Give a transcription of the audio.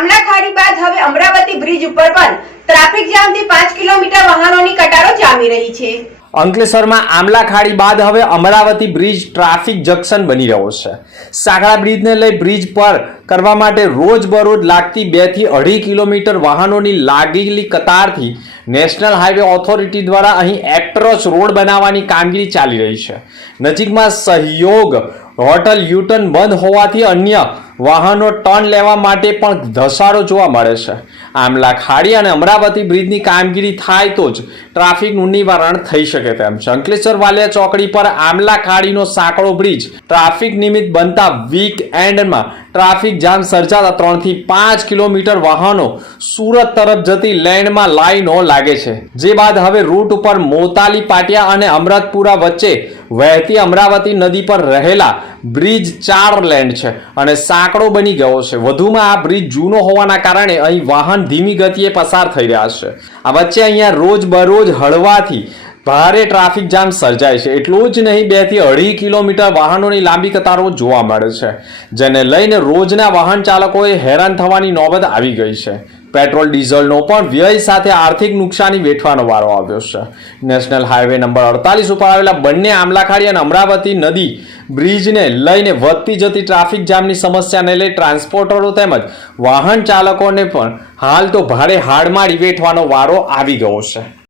આમલા ખાડી બાદ હવે અમરાવતી બ્રિજ ઉપર પણ ટ્રાફિક જામથી પાંચ કિલોમીટર વાહનોની કતારો જામી રહી છે. અંકલેશ્વરમાં આમલા ખાડી બાદ હવે અમરાવતી બ્રિજ ટ્રાફિક જંકશન બની રહ્યો છે. સાંકડા બ્રિજને લઈ બ્રિજ પર કરવા માટે રોજબરોજ લાગતી બેથી અઢી કિલોમીટર વાહનોની લાગેલી કતારથી નેશનલ હાઈવે ઓથોરિટી દ્વારા અહીં એક્ટ્રોચ રોડ બનાવવાની કામગીરી ચાલી રહી છે. નજીકમાં સહયોગ હોટલ યુટર્ન બંધ હોવાથી અન્ય વાહનો ટર્ન લેવા માટે પણ ધસારો જોવા મળે છે. આમલા ખાડી અને અમરાવતી બ્રિજની કામગીરી થાય તો જ ટ્રાફિકનું નિવારણ થઈ શકે તેમ. છે અંકલેશ્વર વાલિયા ચોકડી પર આમલા ખાડીનો સાંકડો બ્રિજ ટ્રાફિક નિમિત્ત બનતા વીક એન્ડમાં ટ્રાફિક જામ સર્જાતા ત્રણથી પાંચ કિલોમીટર વાહનો સુરત તરફ જતી લેન્ડમાં લાઈનો લાગે છે. જે બાદ હવે રૂટ ઉપર મોતાલી પાટિયા અને અમરતપુરા વચ્ચે વહેતી અમરાવતી નદી પર રહેલા બ્રિજ ચાર લેન્ડ છે અને સાંકડો બની ગયો છે. વધુમાં આ બ્રિજ જૂનો હોવાના કારણે અહીં વાહન ધીમી ગતિએ પસાર થઈ રહ્યા છે. આ વચ્ચે અહીંયા રોજ બરોજ હળવાથી ભારે ટ્રાફિક જામ સર્જાય છે. એટલું જ નહીં, બેથી અઢી કિલોમીટર વાહનોની લાંબી કતારો જોવા મળે છે, જેને લઈને રોજના વાહન ચાલકોએ હેરાન થવાની નોબત આવી ગઈ છે. પેટ્રોલ, ડીઝલનો પણ વ્યય સાથે આર્થિક નુકસાની વેઠવાનો વારો આવ્યો છે. નેશનલ હાઈવે નંબર અડતાલીસ ઉપર આવેલા બંને આમલાખાડી અને અમરાવતી નદી બ્રિજને લઈને વધતી જતી ટ્રાફિક જામની સમસ્યાને લઈ ટ્રાન્સપોર્ટરો તેમજ વાહન ચાલકોને પણ હાલ તો ભારે હાડમાળી વેઠવાનો વારો આવી ગયો છે.